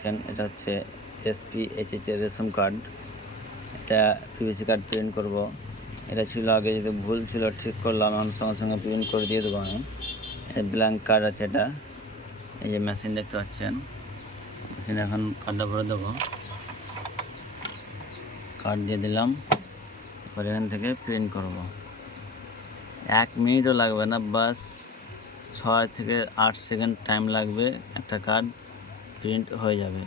পাচ্ছেন, এটা হচ্ছে SPHH এর রেশন কার্ড। এটা PVC কার্ড প্রিন্ট করব। এটা ছিল আগে, যদি ভুল ছিল ঠিক করলাম, আমি সঙ্গে সঙ্গে প্রিন্ট করে দিয়ে দেবো আমি। ব্ল্যাঙ্ক কার্ড আছে এটা। এই যে মেশিন দেখতে পাচ্ছেন, মেশিনে এখন কার্ডটা ভরে দেবো। কার্ড দিয়ে দিলাম, এবার এখান থেকে প্রিন্ট করব। 1 মিনিটও লাগবে না, বাস 6 থেকে 8 সেকেন্ড টাইম লাগবে, একটা কার্ড প্রিন্ট হয়ে যাবে।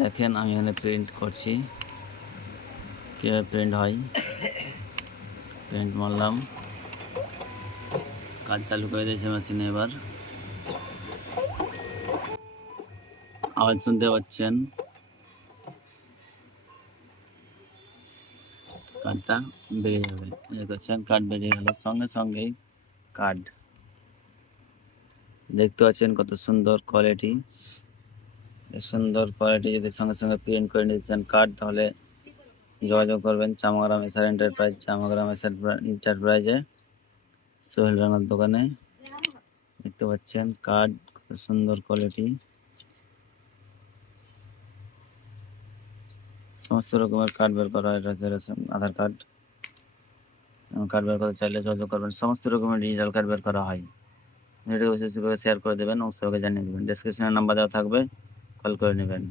দেখেন আমি এখানে প্রিন্ট করছি, কীভাবে প্রিন্ট হয়। প্রিন্ট মারলাম, কাজ চালু করে দিয়েছে মেশিনে। এবার আওয়াজ শুনতে পাচ্ছেন, কার্ডটা বেরিয়ে যাবে। দেখছেন কার্ড বেরিয়ে গেল, সঙ্গে সঙ্গেই কার্ড। দেখতে পাচ্ছেন কত সুন্দর কোয়ালিটি। সুন্দর কোয়ালিটি যদি সঙ্গে সঙ্গে প্রিন্ট করে নিতে চান কার্ড, তাহলে যোগাযোগ করবেন Chamagram SR enterprise, Chamagram SR এন্টারপ্রাইজে, সোহেল রানার দোকানে। দেখতে পাচ্ছেন কার্ড, কত সুন্দর কোয়ালিটি। সমস্ত রকমের কার্ড বের করা হয়। এটা হচ্ছে আধার কার্ড। কার্ড বের করতে চাইলে যোগাযোগ করবেন। সমস্ত রকমের ডিজিটাল কার্ড বের করা হয়। ভিডিও বিশেষ করে শেয়ার করে দেবেন এবং সবাইকে জানিয়ে দেবেন। ডেসক্রিপশনে নাম্বার দেওয়া থাকবে, কল করে নেবেন।